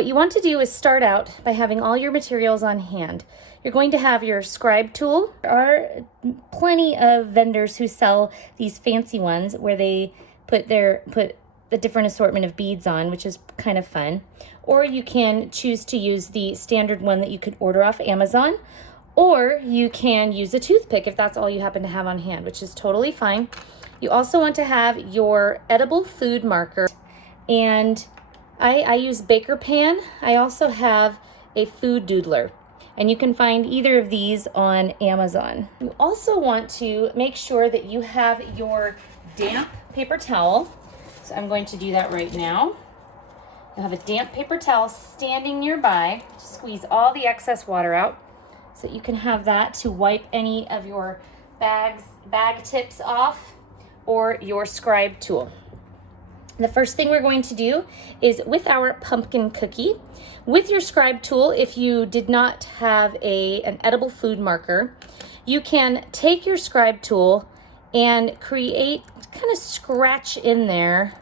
What you want to do is start out by having all your materials on hand. You're going to have your scribe tool. There are plenty of vendors who sell these fancy ones where they put the different assortment of beads on, which is kind of fun. Or you can choose to use the standard one that you could order off Amazon. Or you can use a toothpick if that's all you happen to have on hand, which is totally fine. You also want to have your edible food marker, and I use Baker Pan. I also have a food doodler, and you can find either of these on Amazon. You also want to make sure that you have your damp paper towel. So I'm going to do that right now. You'll have a damp paper towel standing nearby. Squeeze all the excess water out so that you can have that to wipe any of your bag tips off, or your scribe tool. The first thing we're going to do is with our pumpkin cookie, with your scribe tool, if you did not have an edible food marker, you can take your scribe tool and kind of scratch in there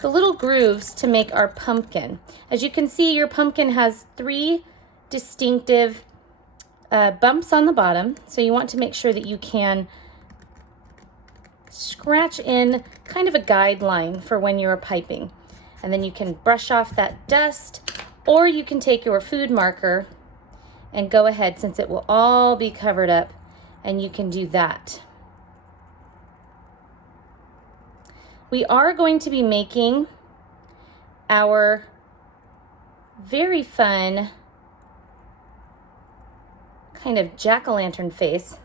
the little grooves to make our pumpkin. As you can see, your pumpkin has 3 distinctive bumps on the bottom, so you want to make sure that you can scratch in kind of a guideline for when you're piping. And then you can brush off that dust, or you can take your food marker and go ahead, since it will all be covered up, and you can do that. We are going to be making our very fun kind of jack-o'-lantern face.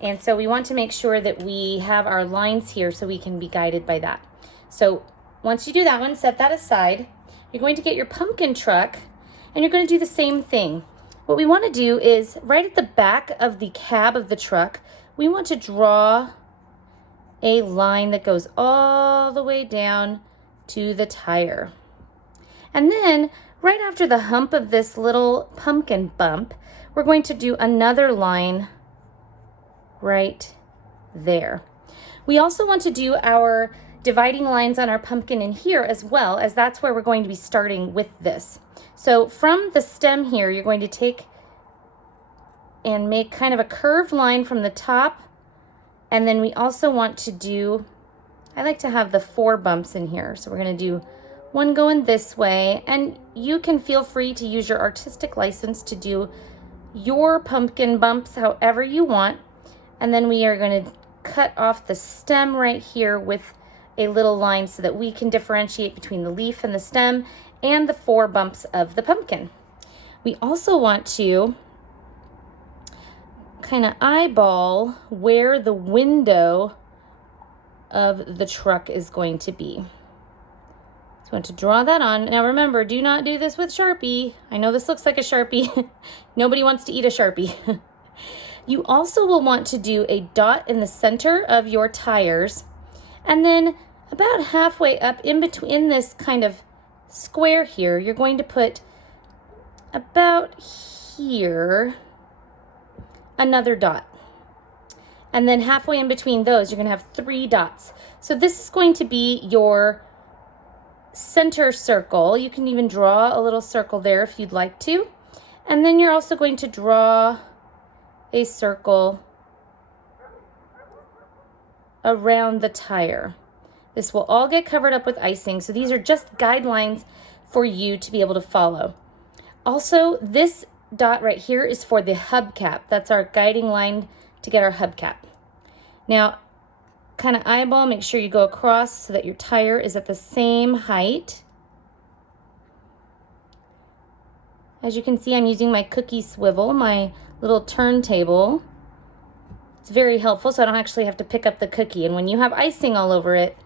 And so we want to make sure that we have our lines here so we can be guided by that. So once you do that one, set that aside. You're going to get your pumpkin truck and you're going to do the same thing. What we want to do is right at the back of the cab of the truck, we want to draw a line that goes all the way down to the tire. And then right after the hump of this little pumpkin bump, we're going to do another line right there. We also want to do our dividing lines on our pumpkin in here as well, as that's where we're going to be starting with this. So from the stem here, you're going to take and make kind of a curved line from the top. And then we also want to do, I like to have the 4 bumps in here. So we're going to do one going this way, and you can feel free to use your artistic license to do your pumpkin bumps however you want. And then we are going to cut off the stem right here with a little line so that we can differentiate between the leaf and the stem and the 4 bumps of the pumpkin. We also want to kind of eyeball where the window of the truck is going to be. So I want to draw that on. Now remember, do not do this with Sharpie. I know this looks like a Sharpie. Nobody wants to eat a Sharpie. You also will want to do a dot in the center of your tires, and then about halfway up in between this kind of square here, you're going to put about here another dot. And then halfway in between those, you're going to have 3 dots. So this is going to be your center circle. You can even draw a little circle there if you'd like to. And then you're also going to draw a circle around the tire. This will all get covered up with icing. So these are just guidelines for you to be able to follow. Also, this dot right here is for the hubcap. That's our guiding line to get our hubcap. Now, kind of eyeball, make sure you go across so that your tire is at the same height. As you can see, I'm using my cookie swivel, my little turntable. It's very helpful so I don't actually have to pick up the cookie. And when you have icing all over it,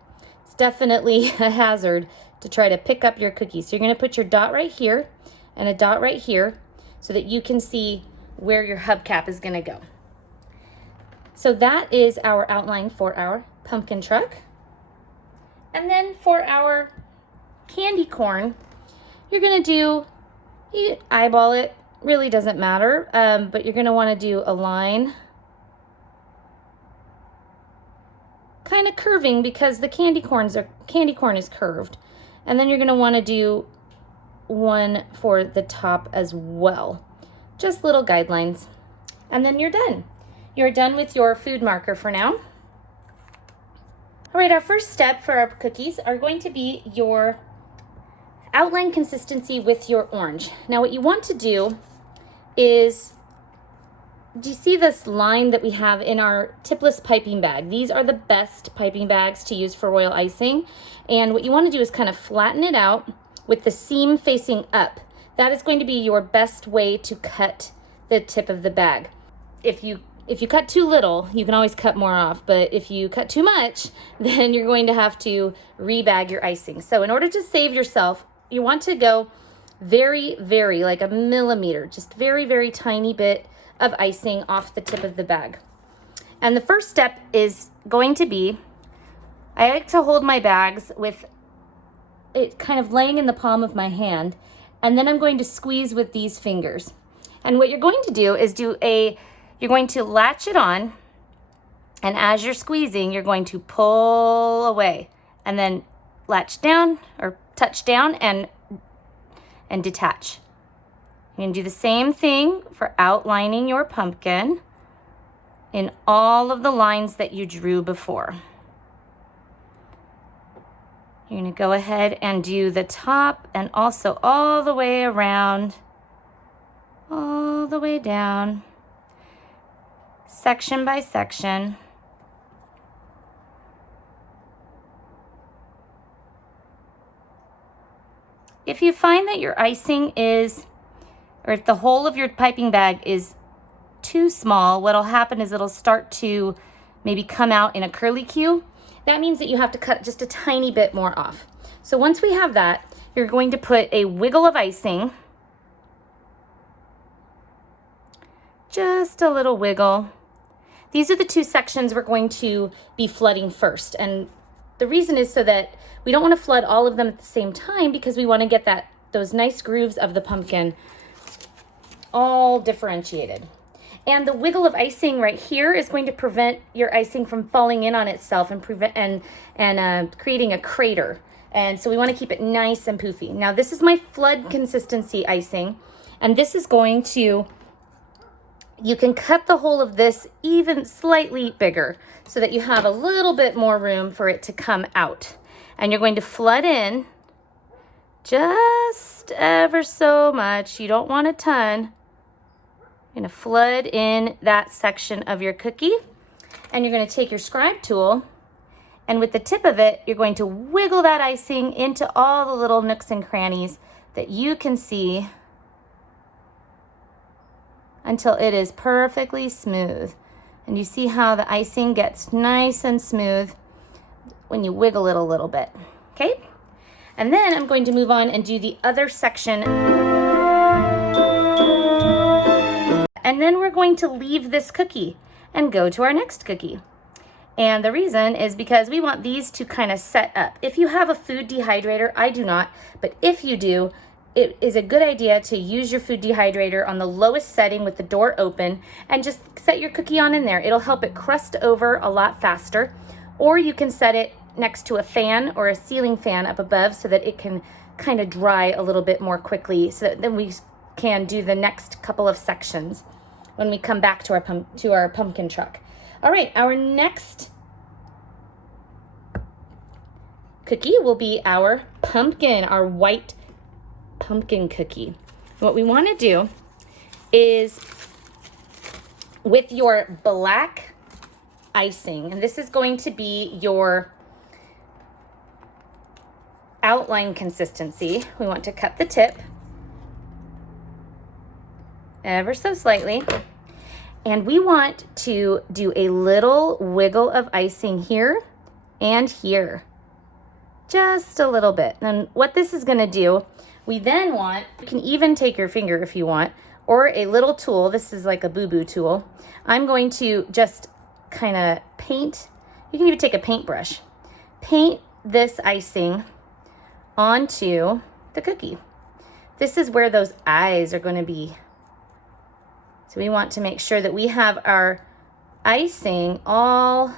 it's definitely a hazard to try to pick up your cookie. So you're going to put your dot right here and a dot right here so that you can see where your hubcap is going to go. So that is our outline for our pumpkin truck. And then for our candy corn, you're going to do, you eyeball it, really doesn't matter, but you're going to want to do a line kind of curving because the candy corn is curved. And then you're going to want to do one for the top as well. Just little guidelines. And then you're done. You're done with your food marker for now. All right, our first step for our cookies are going to be your outline consistency with your orange. Now what you want to do is, do you see this line that we have in our tipless piping bag? These are the best piping bags to use for royal icing. And what you want to do is kind of flatten it out with the seam facing up. That is going to be your best way to cut the tip of the bag. If you cut too little, you can always cut more off, but if you cut too much, then you're going to have to rebag your icing. So in order to save yourself, you want to go very, very, like a millimeter, just very, very tiny bit of icing off the tip of the bag. And the first step is going to be, I like to hold my bags with it kind of laying in the palm of my hand, and then I'm going to squeeze with these fingers. And what you're going to do is you're going to latch it on, and as you're squeezing, you're going to pull away, and then latch down or touch down and detach. You're going to do the same thing for outlining your pumpkin in all of the lines that you drew before. You're going to go ahead and do the top and also all the way around, all the way down, section by section. If you find that your icing is, or if the hole of your piping bag is too small, what'll happen is it'll start to maybe come out in a curly Q. That means that you have to cut just a tiny bit more off. So once we have that, you're going to put a wiggle of icing, just a little wiggle. These are the two sections we're going to be flooding first. And the reason is so that we don't want to flood all of them at the same time, because we want to get those nice grooves of the pumpkin all differentiated. And the wiggle of icing right here is going to prevent your icing from falling in on itself and creating a crater. And so we want to keep it nice and poofy. Now this is my flood consistency icing, and this is going to, you can cut the hole of this even slightly bigger so that you have a little bit more room for it to come out. And you're going to flood in just ever so much. You don't want a ton. You're going to flood in that section of your cookie. And you're going to take your scribe tool, and with the tip of it, you're going to wiggle that icing into all the little nooks and crannies that you can see until it is perfectly smooth. And you see how the icing gets nice and smooth when you wiggle it a little bit, okay? And then I'm going to move on and do the other section. And then we're going to leave this cookie and go to our next cookie. And the reason is because we want these to kind of set up. If you have a food dehydrator, I do not, but if you do, it is a good idea to use your food dehydrator on the lowest setting with the door open and just set your cookie on in there. It'll help it crust over a lot faster. Or you can set it next to a fan or a ceiling fan up above so that it can kind of dry a little bit more quickly, so that then we can do the next couple of sections when we come back to our pumpkin truck. All right, our next cookie will be our pumpkin, our white pumpkin cookie. What we want to do is, with your black icing, and this is going to be your outline consistency, we want to cut the tip ever so slightly, and we want to do a little wiggle of icing here and here, just a little bit. And what this is going to do, we then want, you can even take your finger if you want, or a little tool. This is like a boo-boo tool. I'm going to just kind of paint, you can even take a paintbrush, paint this icing onto the cookie. This is where those eyes are going to be. So we want to make sure that we have our icing all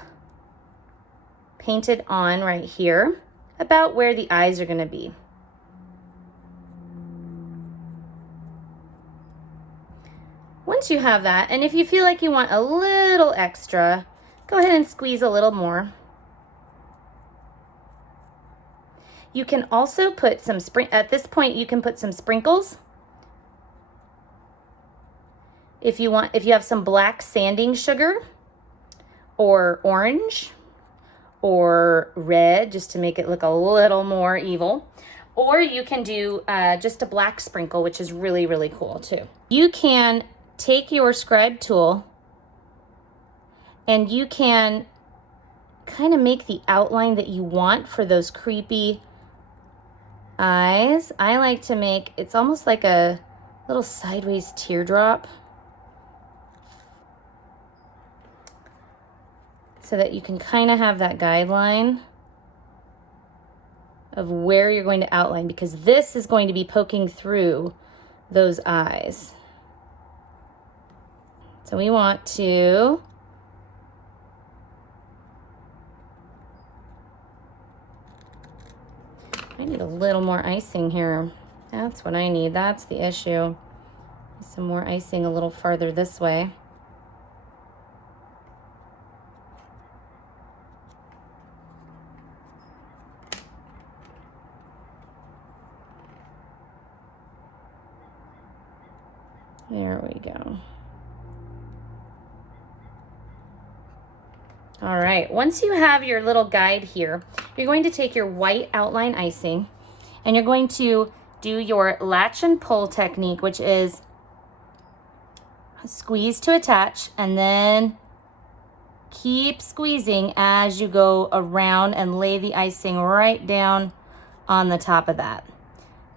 painted on right here, about where the eyes are going to be. Once you have that, and if you feel like you want a little extra, go ahead and squeeze a little more. You can also put some at this point you can put some sprinkles. If you have some black sanding sugar or orange or red, just to make it look a little more evil. Or you can do just a black sprinkle, which is really, really cool too. You can take your scribe tool and you can kind of make the outline that you want for those creepy eyes. I like to make, it's almost like a little sideways teardrop, so that you can kind of have that guideline of where you're going to outline, because this is going to be poking through those eyes. So we want to I need a little more icing here. That's what I need. That's the issue. Some more icing a little farther this way. There we go. All right, once you have your little guide here, you're going to take your white outline icing and you're going to do your latch and pull technique, which is squeeze to attach and then keep squeezing as you go around and lay the icing right down on the top of that.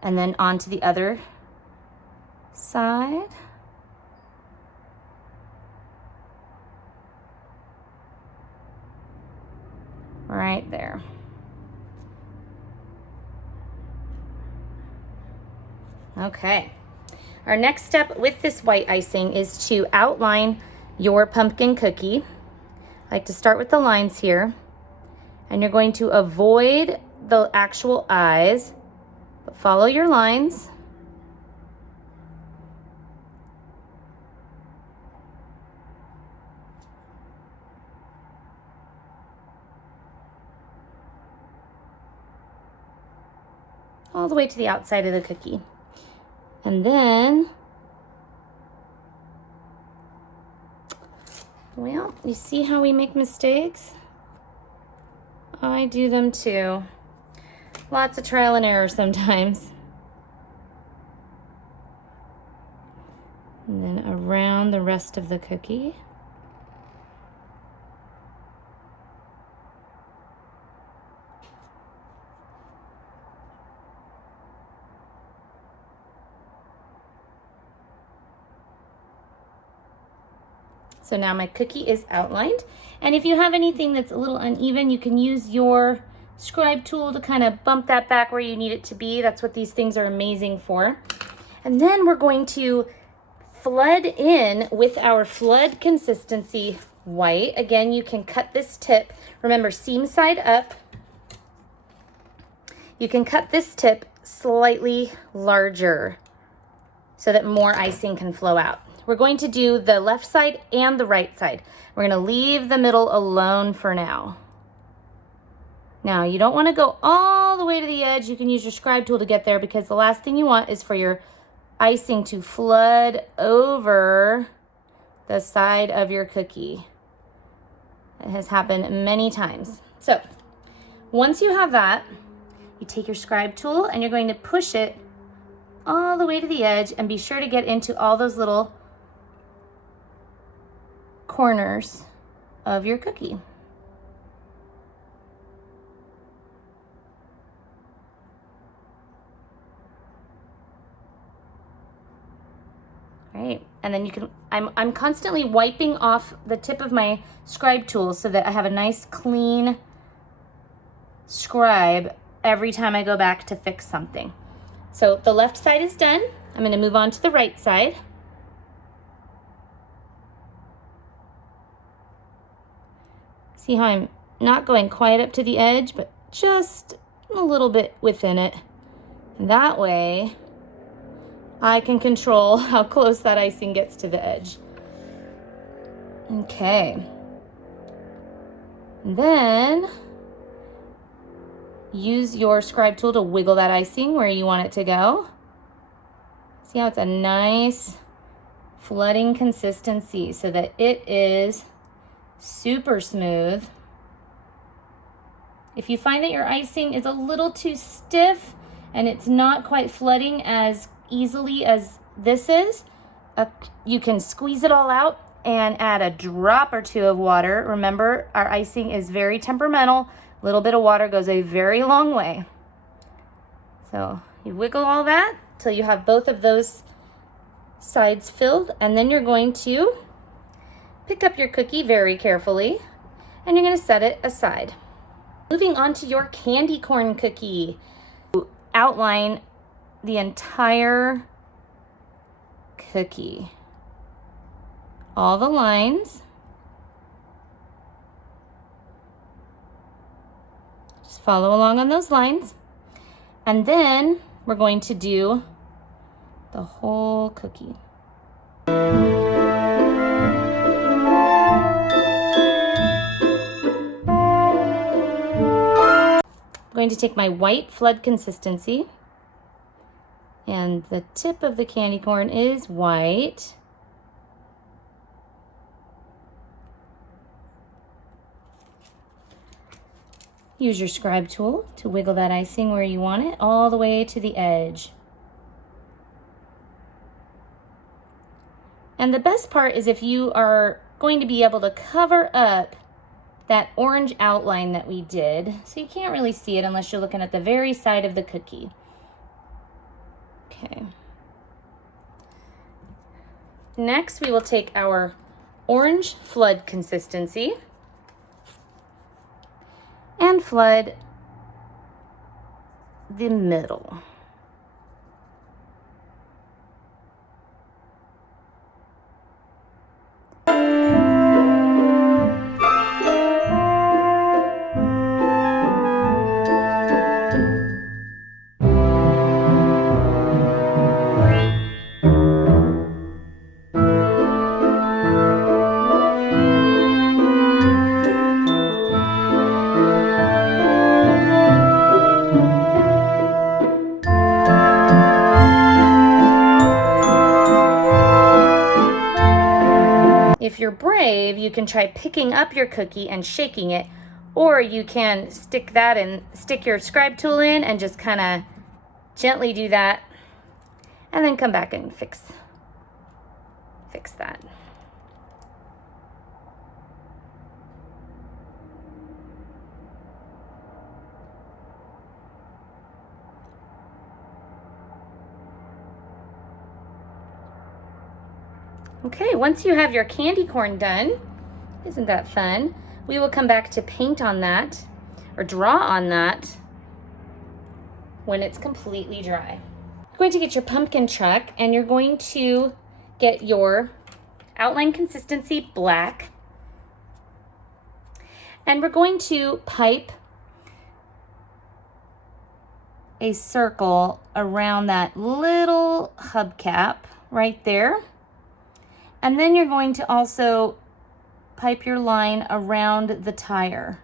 And then onto the other side. Right there. Okay. Our next step with this white icing is to outline your pumpkin cookie. I like to start with the lines here, and you're going to avoid the actual eyes, but follow your lines. All the way to the outside of the cookie. And then, well, you see how we make mistakes? I do them too. Lots of trial and error sometimes. And then around the rest of the cookie. So now my cookie is outlined. And if you have anything that's a little uneven, you can use your scribe tool to kind of bump that back where you need it to be. That's what these things are amazing for. And then we're going to flood in with our flood consistency white. Again, you can cut this tip. Remember, seam side up. You can cut this tip slightly larger so that more icing can flow out. We're going to do the left side and the right side. We're going to leave the middle alone for now. Now, you don't want to go all the way to the edge. You can use your scribe tool to get there, because the last thing you want is for your icing to flood over the side of your cookie. It has happened many times. So, once you have that, you take your scribe tool and you're going to push it all the way to the edge, and be sure to get into all those little corners of your cookie. Right, and then you can, I'm constantly wiping off the tip of my scribe tool so that I have a nice clean scribe every time I go back to fix something. So the left side is done. I'm going to move on to the right side. See how I'm not going quite up to the edge, but just a little bit within it. And that way, I can control how close that icing gets to the edge. Okay. Then use your scribe tool to wiggle that icing where you want it to go. See how it's a nice flooding consistency so that it is super smooth. If you find that your icing is a little too stiff and it's not quite flooding as easily as this is, you can squeeze it all out and add a drop or two of water. Remember, our icing is very temperamental. A little bit of water goes a very long way. So you wiggle all that till you have both of those sides filled, and then you're going to pick up your cookie very carefully and you're going to set it aside. Moving on to your candy corn cookie. Outline the entire cookie. All the lines. Just follow along on those lines. And then we're going to do the whole cookie. I'm going to take my white flood consistency, and the tip of the candy corn is white. Use your scribe tool to wiggle that icing where you want it, all the way to the edge. And the best part is if you are going to be able to cover up that orange outline that we did, so you can't really see it unless you're looking at the very side of the cookie. Okay. Next, we will take our orange flood consistency and flood the middle. If you're brave, you can try picking up your cookie and shaking it, or you can stick your scribe tool in and just kind of gently do that, and then come back and fix that. Okay, once you have your candy corn done, isn't that fun? We will come back to paint on that or draw on that when it's completely dry. You're going to get your pumpkin truck and you're going to get your outline consistency black. And we're going to pipe a circle around that little hubcap right there. And then you're going to also pipe your line around the tire.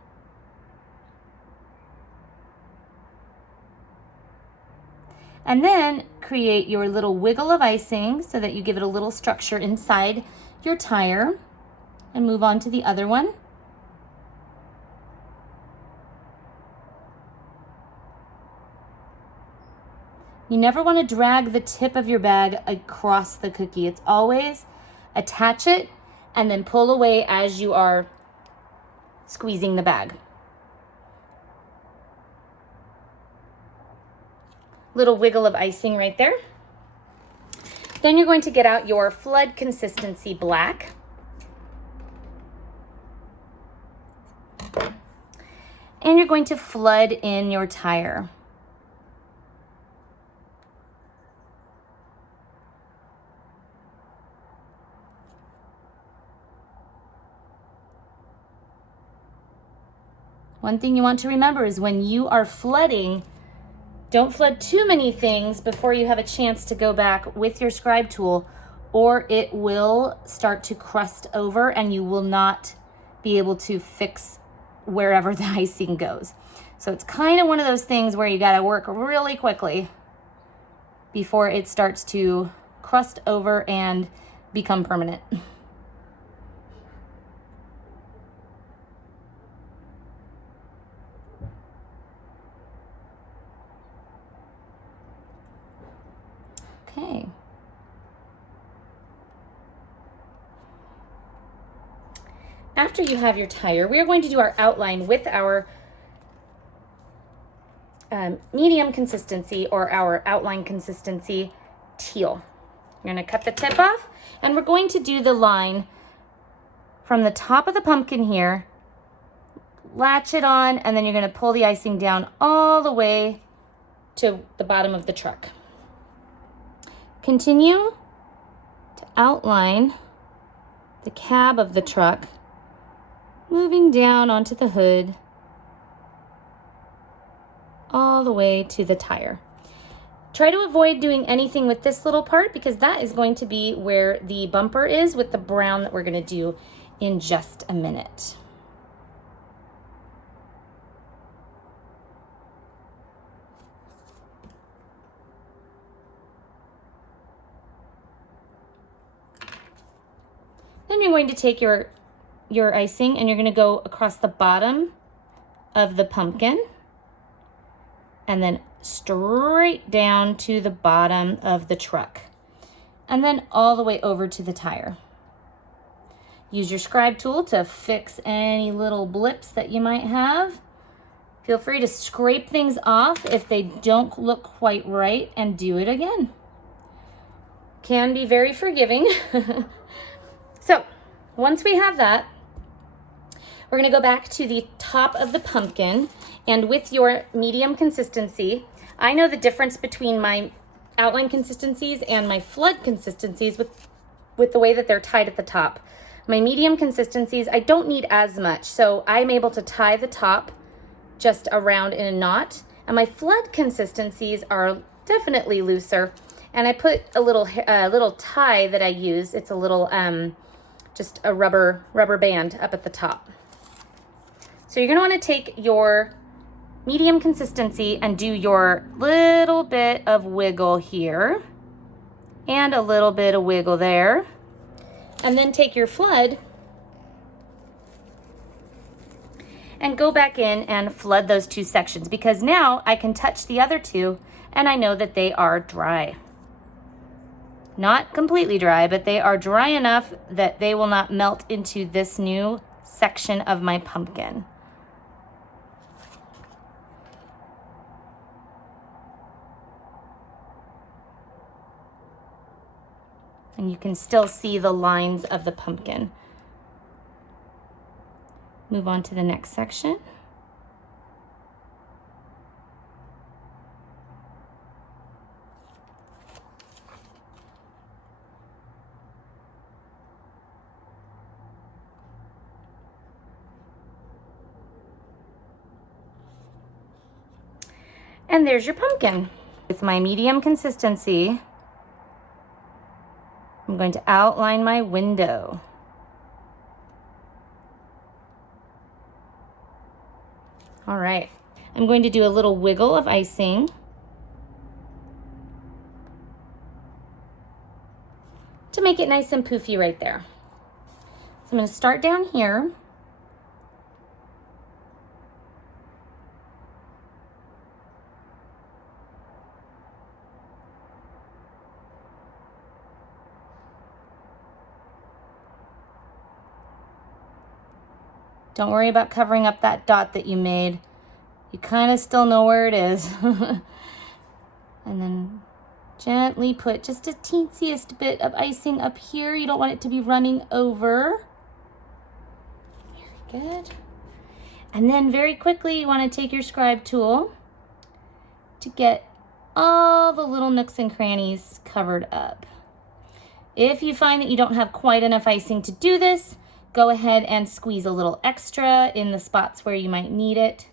And then create your little wiggle of icing so that you give it a little structure inside your tire, and move on to the other one. You never want to drag the tip of your bag across the cookie. It's always attach it and then pull away as you are squeezing the bag. Little wiggle of icing right there. Then you're going to get out your flood consistency black. And you're going to flood in your tire. One thing you want to remember is when you are flooding, Don't flood too many things before you have a chance to go back with your scribe tool, or it will start to crust over and you will not be able to fix wherever the icing goes. So it's kind of one of those things where you got to work really quickly before it starts to crust over and become permanent. Okay. After you have your tire, we are going to do our outline with our medium consistency or our outline consistency teal. You're going to cut the tip off, and we're going to do the line from the top of the pumpkin here, latch it on, and then you're going to pull the icing down all the way to the bottom of the truck. Continue to outline the cab of the truck, moving down onto the hood, all the way to the tire. Try to avoid doing anything with this little part because that is going to be where the bumper is with the brown that we're going to do in just a minute. Then you're going to take your icing and you're going to go across the bottom of the pumpkin and then straight down to the bottom of the truck and then all the way over to the tire. Use your scribe tool to fix any little blips that you might have. Feel free to scrape things off if they don't look quite right and do it again. Can be very forgiving. So once we have that, we're going to go back to the top of the pumpkin, and with your medium consistency, I know the difference between my outline consistencies and my flood consistencies with the way that they're tied at the top. My medium consistencies, I don't need as much, so I'm able to tie the top just around in a knot, and my flood consistencies are definitely looser, and I put a little tie that I use. It's a little just a rubber band up at the top. So you're going to want to take your medium consistency and do your little bit of wiggle here and a little bit of wiggle there. And then take your flood and go back in and flood those two sections because now I can touch the other two and I know that they are dry. Not completely dry, but they are dry enough that they will not melt into this new section of my pumpkin. And you can still see the lines of the pumpkin. Move on to the next section. And there's your pumpkin. With my medium consistency, I'm going to outline my window. All right, I'm going to do a little wiggle of icing. To make it nice and poofy right there. So I'm going to start down here. Don't worry about covering up that dot that you made. You kind of still know where it is. And then gently put just a teensiest bit of icing up here. You don't want it to be running over. Very good. And then very quickly, you want to take your scribe tool to get all the little nooks and crannies covered up. If you find that you don't have quite enough icing to do this, go ahead and squeeze a little extra in the spots where you might need it.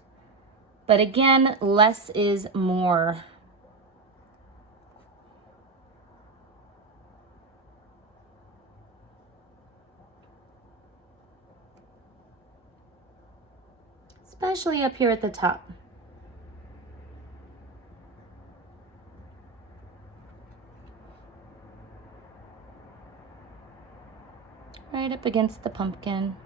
But again, less is more. especially up here at the top. Right up against the pumpkin.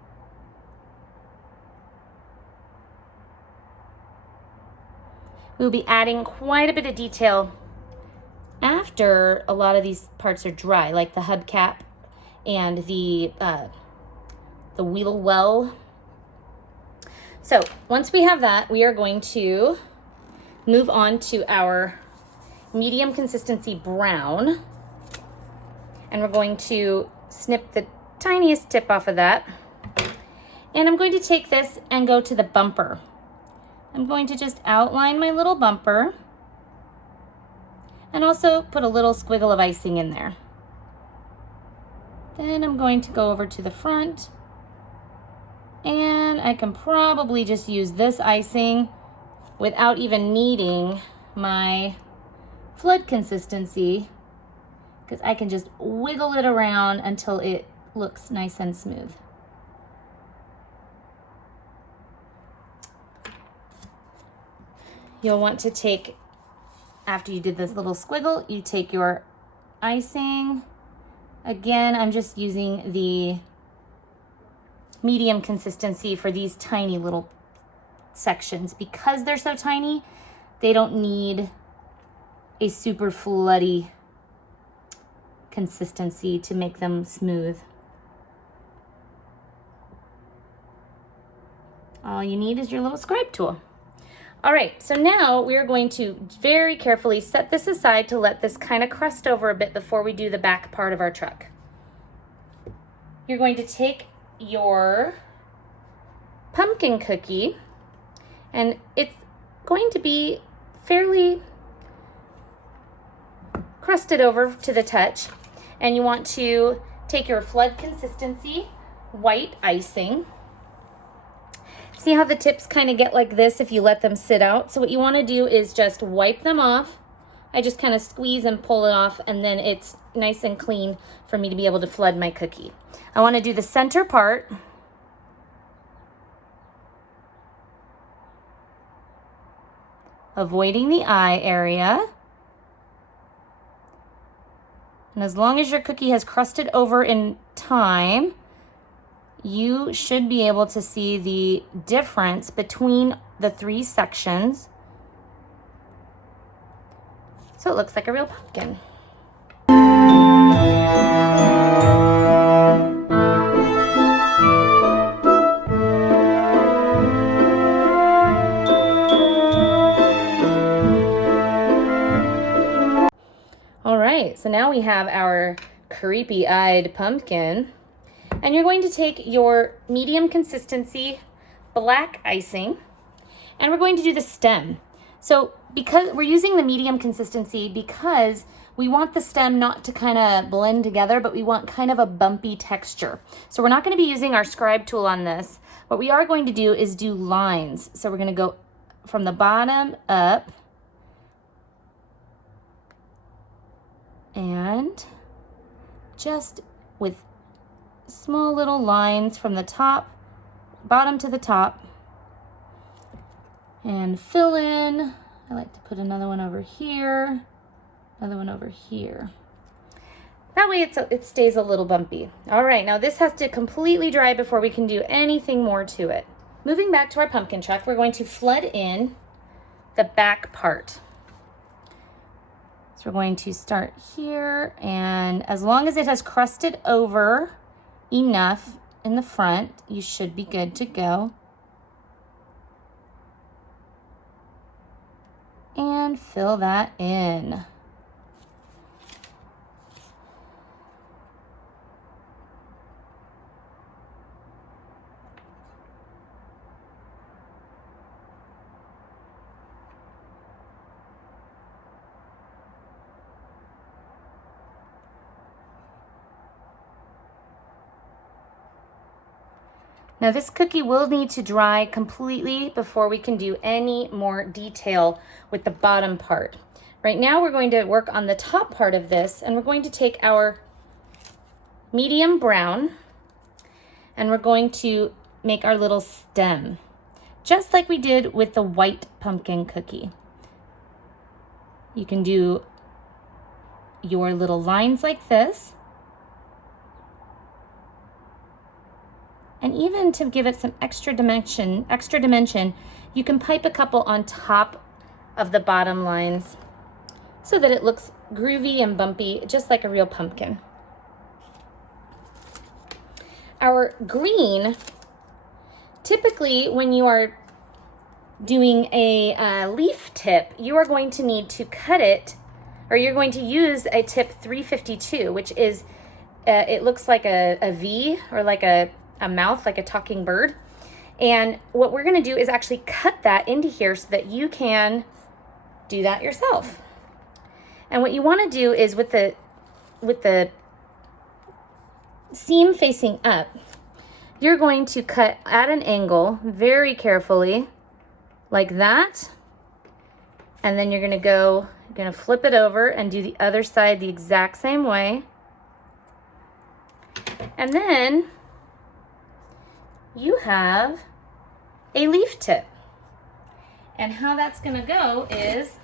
We'll be adding quite a bit of detail after a lot of these parts are dry, like the hubcap and the wheel well. So once we have that, we are going to move on to our medium consistency brown. And we're going to snip the tiniest tip off of that. And I'm going to take this and go to the bumper. I'm going to just outline my little bumper and also put a little squiggle of icing in there. Then I'm going to go over to the front, and I can probably just use this icing without even needing my flood consistency, because I can just wiggle it around until it looks nice and smooth. You'll want to take, after you did this little squiggle, you take your icing. Again, I'm just using the medium consistency for these tiny little sections. Because they're so tiny, they don't need a super floody consistency to make them smooth. All you need is your little scribe tool. All right, so now we are going to very carefully set this aside to let this kind of crust over a bit before we do the back part of our truck. You're going to take your pumpkin cookie, and it's going to be fairly crusted over to the touch, and you want to take your flood consistency white icing. See how the tips kind of get like this if you let them sit out? So what you want to do is just wipe them off. I just kind of squeeze and pull it off, and then it's nice and clean for me to be able to flood my cookie. I want to do the center part. Avoiding the eye area. And as long as your cookie has crusted over in time, you should be able to see the difference between the three sections. So it looks like a real pumpkin. All right, so now we have our creepy-eyed pumpkin. And you're going to take your medium consistency black icing, and we're going to do the stem. So because we're using the medium consistency, because we want the stem not to kind of blend together, but we want kind of a bumpy texture. So we're not going to be using our scribe tool on this. What we are going to do is do lines. So we're going to go from the bottom up and just with small little lines from the top, bottom to the top, and fill in. I like to put another one over here, another one over here. That way it stays a little bumpy. All right, now this has to completely dry before we can do anything more to it. Moving back to our pumpkin truck, we're going to flood in the back part. So we're going to start here, and as long as it has crusted over enough in the front, you should be good to go. And fill that in. Now this cookie will need to dry completely before we can do any more detail with the bottom part. Right now we're going to work on the top part of this, and we're going to take our medium brown and we're going to make our little stem. just like we did with the white pumpkin cookie. You can do your little lines like this. And even to give it some extra dimension, you can pipe a couple on top of the bottom lines so that it looks groovy and bumpy, just like a real pumpkin. Our green, typically when you are doing a leaf tip, you are going to need to cut it, or you're going to use a tip 352, which is, it looks like a V or like a mouth, like a talking bird. And what we're gonna do is actually cut that into here so that you can do that yourself. And what you wanna do is with the seam facing up, you're going to cut at an angle very carefully, like that. And then you're gonna flip it over and do the other side the exact same way. And then you have a leaf tip. And how that's gonna go is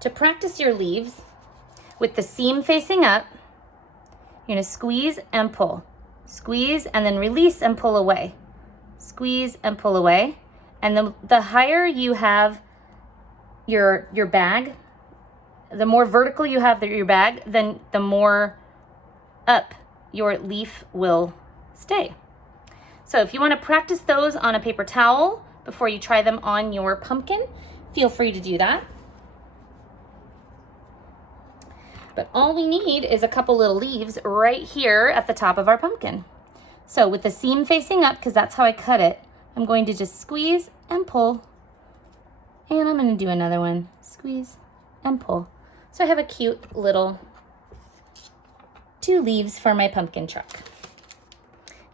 to practice your leaves with the seam facing up, you're gonna squeeze and pull. Squeeze and then release and pull away. Squeeze and pull away. And the higher you have your bag, the more vertical you have your bag, then the more up your leaf will stay. So if you want to practice those on a paper towel before you try them on your pumpkin, feel free to do that. But all we need is a couple little leaves right here at the top of our pumpkin. So with the seam facing up, because that's how I cut it, I'm going to just squeeze and pull. And I'm going to do another one. Squeeze and pull. So I have a cute little 2 leaves for my pumpkin truck.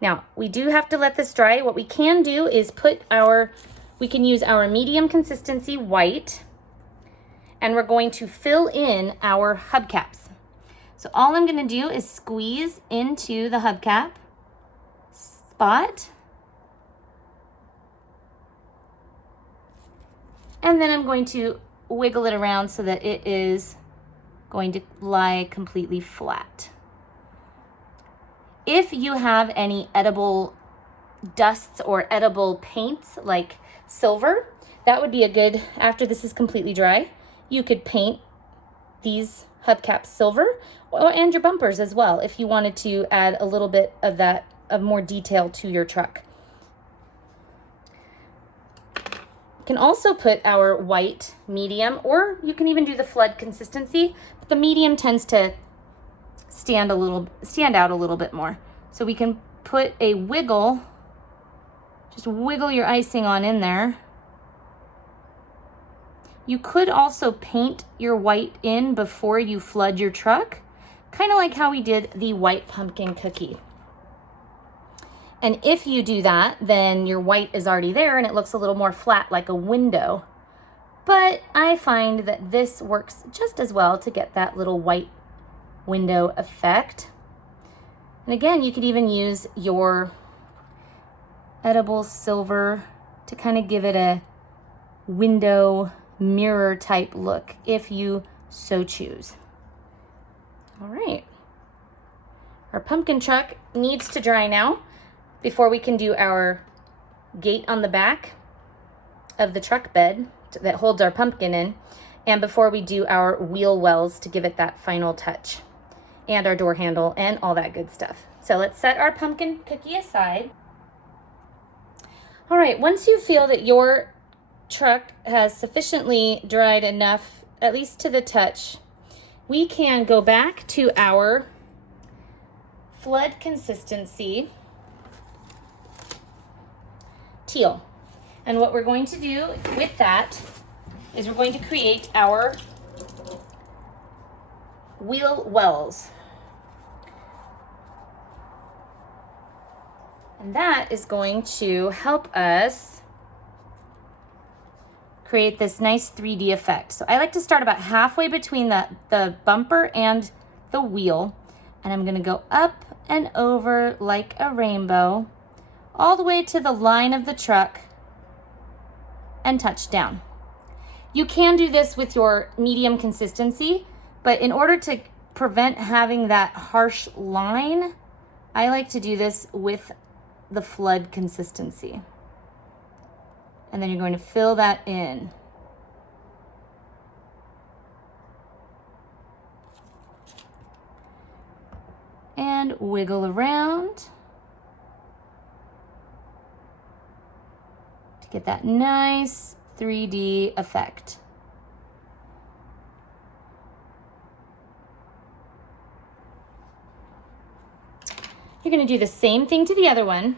Now, we do have to let this dry. What we can do is we can use our medium consistency white, and we're going to fill in our hubcaps. So all I'm gonna do is squeeze into the hubcap spot, and then I'm going to wiggle it around so that it is going to lie completely flat. If you have any edible dusts or edible paints like silver, that would be a good, after this is completely dry, you could paint these hubcaps silver, and your bumpers as well if you wanted to add a little bit of more detail to your truck. You can also put our white medium, or you can even do the flood consistency, but the medium tends to stand out a little bit more. So we can put a wiggle, just wiggle your icing on in there. You could also paint your white in before you flood your truck, kind of like how we did the white pumpkin cookie. And if you do that, then your white is already there and it looks a little more flat like a window. But I find that this works just as well to get that little white window effect. And again, you could even use your edible silver to kind of give it a window mirror type look if you so choose. All right. Our pumpkin truck needs to dry now before we can do our gate on the back of the truck bed that holds our pumpkin in, and before we do our wheel wells to give it that final touch, and our door handle and all that good stuff. So let's set our pumpkin cookie aside. All right, once you feel that your truck has sufficiently dried enough, at least to the touch, we can go back to our flood consistency teal. And what we're going to do with that is we're going to create our wheel wells. And that is going to help us create this nice 3D effect. So I like to start about halfway between the bumper and the wheel. And I'm gonna go up and over like a rainbow, all the way to the line of the truck and touch down. You can do this with your medium consistency, but in order to prevent having that harsh line, I like to do this with the flood consistency. And then you're going to fill that in. And wiggle around to get that nice 3D effect. You're going to do the same thing to the other one.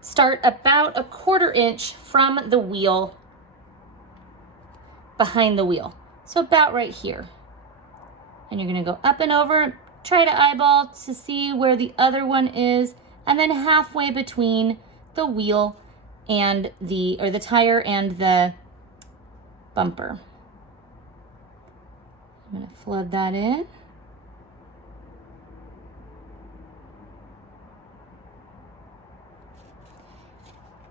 Start about a 1/4 inch from the wheel, behind the wheel. So about right here. And you're going to go up and over, try to eyeball to see where the other one is, and then halfway between the wheel and the tire and the bumper. I'm going to flood that in.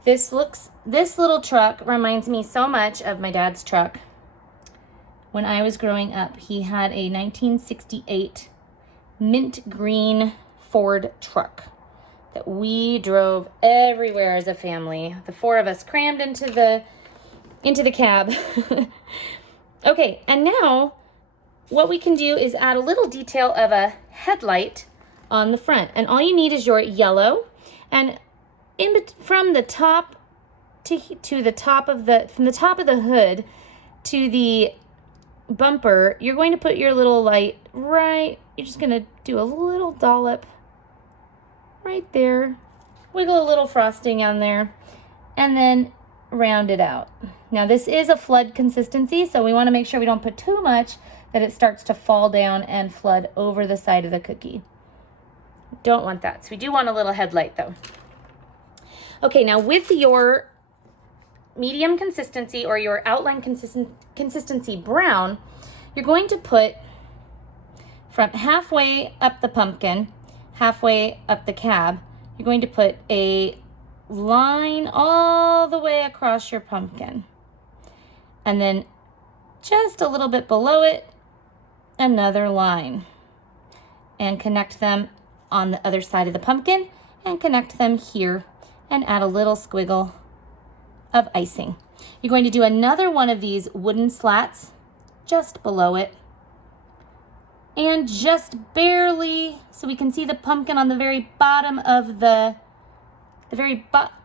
This little truck reminds me so much of my dad's truck. When I was growing up, he had a 1968 mint green Ford truck that we drove everywhere as a family. The 4 of us crammed into the cab. Okay, and now what we can do is add a little detail of a headlight on the front. And all you need is your yellow, and from the top to the top of the hood to the bumper, you're going to put your little light right. You're just going to do a little dollop right there. Wiggle a little frosting on there and then round it out. Now this is a flood consistency, so we want to make sure we don't put too much that it starts to fall down and flood over the side of the cookie. Don't want that. So we do want a little headlight though. Okay, now with your medium consistency or your outline consistency brown, you're going to put from halfway up the pumpkin, halfway up the cab, you're going to put a line all the way across your pumpkin. And then just a little bit below it, another line. And connect them on the other side of the pumpkin and connect them here and add a little squiggle of icing. You're going to do another one of these wooden slats just below it. And just barely, so we can see the pumpkin on the very bottom of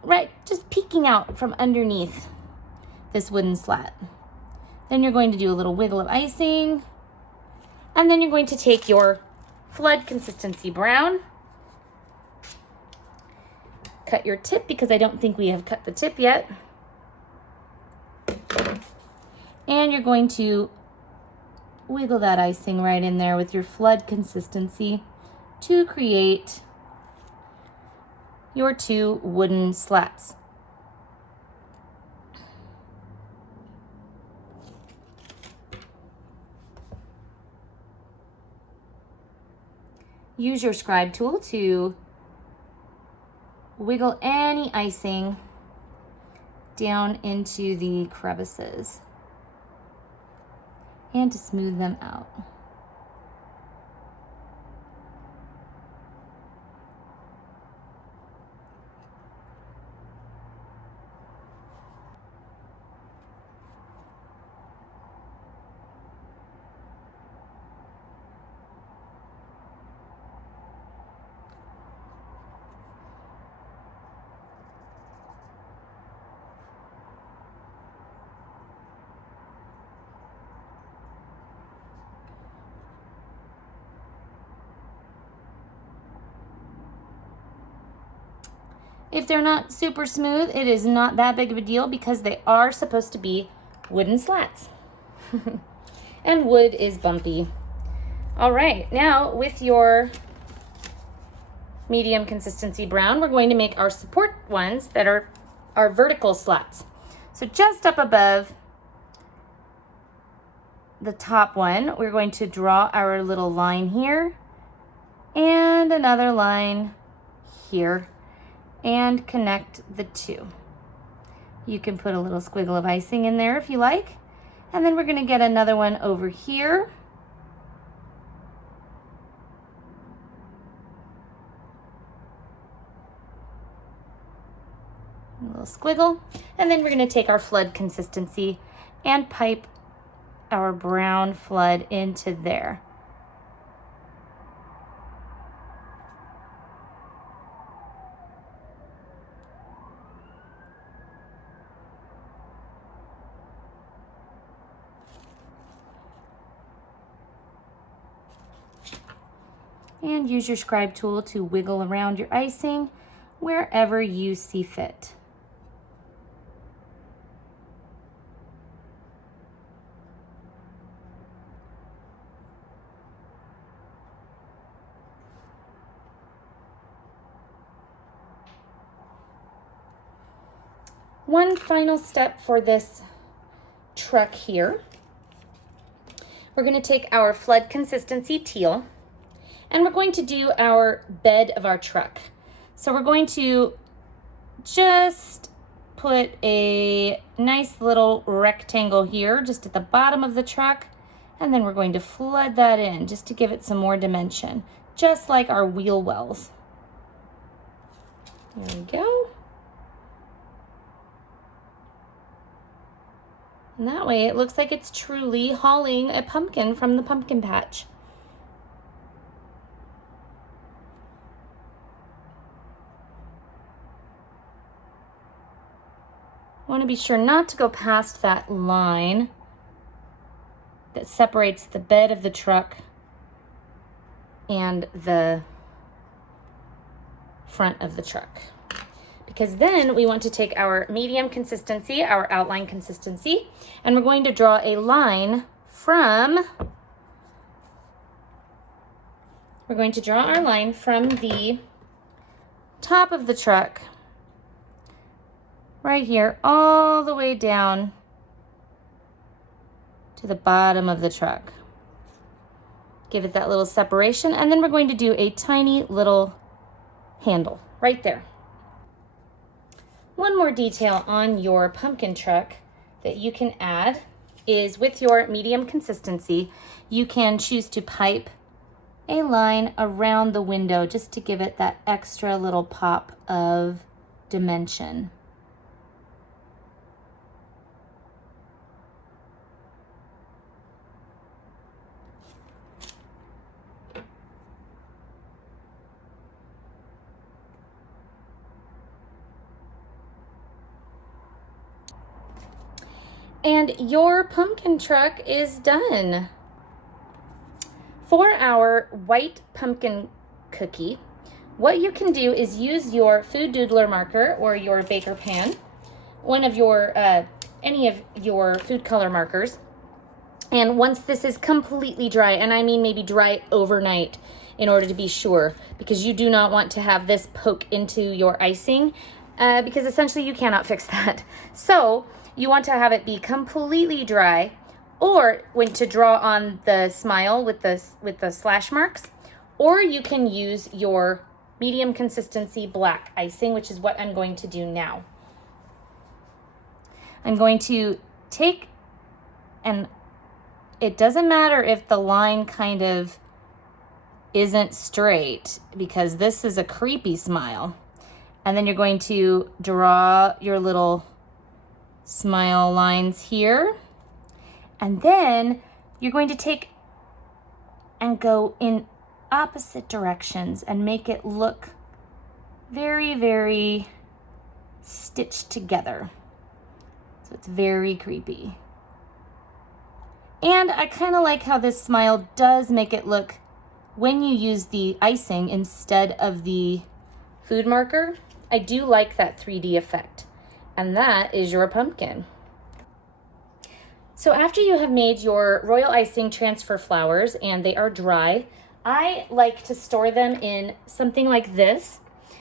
right, just peeking out from underneath this wooden slat. Then you're going to do a little wiggle of icing. And then you're going to take your flood consistency brown, cut your tip because I don't think we have cut the tip yet. And you're going to wiggle that icing right in there with your flood consistency to create your 2 wooden slats. Use your scribe tool to wiggle any icing down into the crevices and to smooth them out. If they're not super smooth, it is not that big of a deal because they are supposed to be wooden slats. And wood is bumpy. All right, now with your medium consistency brown, we're going to make our support ones that are our vertical slats. So just up above the top one, we're going to draw our little line here and another line here. and connect the two. You can put a little squiggle of icing in there if you like. And then we're going to get another one over here. A little squiggle. And then we're going to take our flood consistency and pipe our brown flood into there. And use your scribe tool to wiggle around your icing wherever you see fit. One final step for this truck here. We're going to take our flood consistency teal and we're going to do our bed of our truck. So we're going to just put a nice little rectangle here just at the bottom of the truck, and then we're going to flood that in just to give it some more dimension, just like our wheel wells. There we go. And that way it looks like it's truly hauling a pumpkin from the pumpkin patch. Want to be sure not to go past that line that separates the bed of the truck and the front of the truck. Because then we want to take our medium consistency, our outline consistency, and we're going to draw a line from, we're going to draw our line from the top of the truck right here all the way down to the bottom of the truck. Give it that little separation, and then we're going to do a tiny little handle right there. One more detail on your pumpkin truck that you can add is with your medium consistency, you can choose to pipe a line around the window just to give it that extra little pop of dimension. And your pumpkin truck is done. For our white pumpkin cookie, what you can do is use your food doodler marker or your Baker Pan, one of your, any of your food color markers. And once this is completely dry, and I mean maybe dry overnight in order to be sure, because you do not want to have this poke into your icing, because essentially you cannot fix that. So you want to have it be completely dry, or when to draw on the smile with the slash marks, or you can use your medium consistency black icing, which is what I'm going to do now. I'm going to take, and it doesn't matter if the line kind of isn't straight, because this is a creepy smile. And then you're going to draw your little smile lines here, and then you're going to take and go in opposite directions and make it look very, very stitched together. So it's very creepy. And I kind of like how this smile does make it look, when you use the icing instead of the food marker, I do like that 3D effect. And that is your pumpkin. So after you have made your royal icing transfer flowers and they are dry, I like to store them in something like this,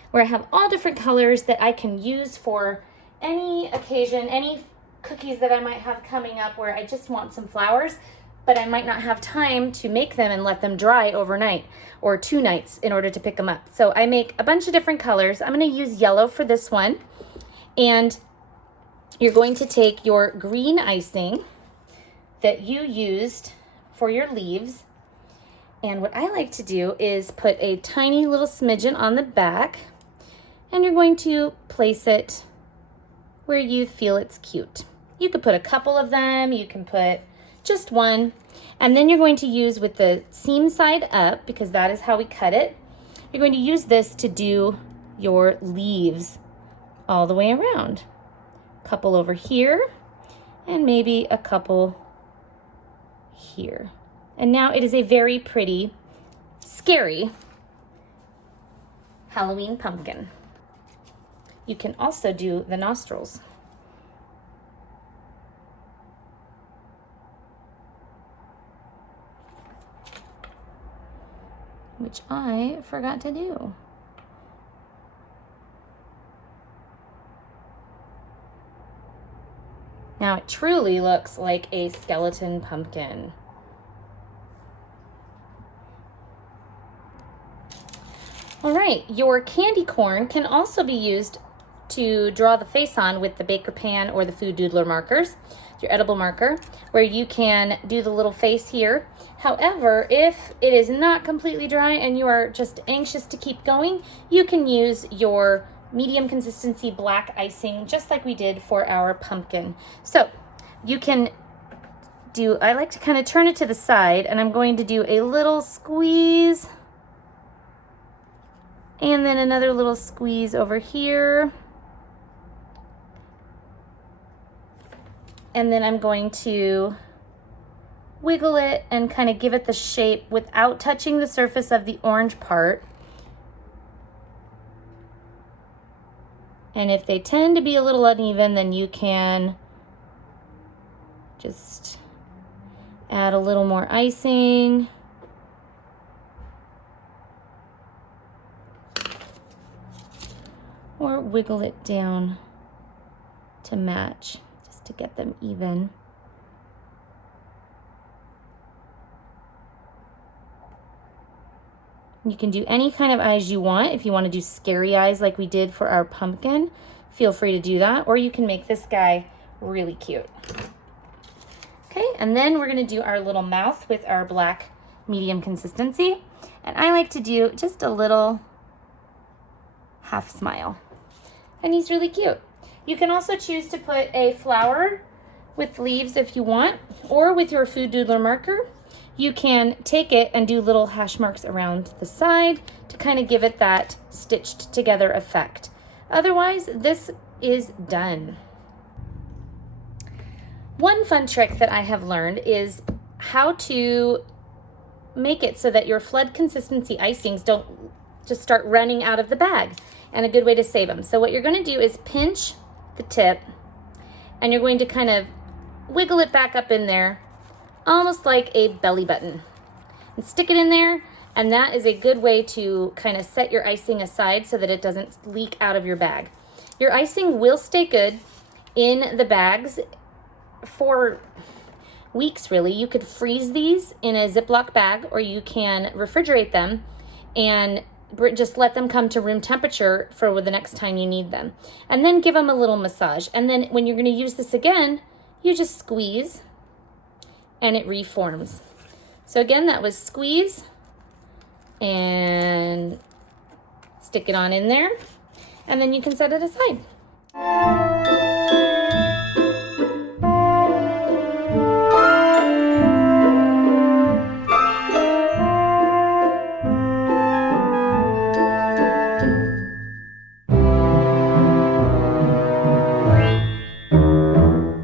where I have all different colors that I can use for any occasion, any cookies that I might have coming up where I just want some flowers. but I might not have time to make them and let them dry overnight or 2 nights in order to pick them up. So I make a bunch of different colors. I'm gonna use yellow for this one. And you're going to take your green icing that you used for your leaves. And what I like to do is put a tiny little smidgen on the back, and you're going to place it where you feel it's cute. You could put a couple of them, you can put just one, and then you're going to use with the seam side up, because that is how we cut it, you're going to use this to do your leaves all the way around. A couple over here, and maybe a couple here. And now it is a very pretty, scary Halloween pumpkin. You can also do the nostrils. Which I forgot to do. Now it truly looks like a skeleton pumpkin. All right, your candy corn can also be used to draw the face on with the Baker Pan or the Food Doodler markers, your edible marker, where you can do the little face here. However, if it is not completely dry and you are just anxious to keep going, you can use your medium consistency black icing just like we did for our pumpkin. So you can do, I like to kind of turn it to the side, and I'm going to do a little squeeze and then another little squeeze over here. And then I'm going to wiggle it and kind of give it the shape without touching the surface of the orange part. And if they tend to be a little uneven, then you can just add a little more icing. Or wiggle it down to match, just to get them even. You can do any kind of eyes you want. If you want to do scary eyes like we did for our pumpkin, feel free to do that. Or you can make this guy really cute. Okay, and then we're going to do our little mouth with our black medium consistency. And I like to do just a little half smile. And he's really cute. You can also choose to put a flower with leaves if you want, or with your Food Doodler marker. You can take it and do little hash marks around the side to kind of give it that stitched together effect. Otherwise, this is done. One fun trick that I have learned is how to make it so that your flood consistency icings don't just start running out of the bag, and a good way to save them. So what you're going to do is pinch the tip, and you're going to kind of wiggle it back up in there, almost like a belly button, and stick it in there. And that is a good way to kind of set your icing aside so that it doesn't leak out of your bag. Your icing will stay good in the bags for weeks, really. You could freeze these in a Ziploc bag, or you can refrigerate them and just let them come to room temperature for the next time you need them. And then give them a little massage. And then when you're going to use this again, you just squeeze and it reforms. So again, that was squeeze and stick it on in there, and then you can set it aside.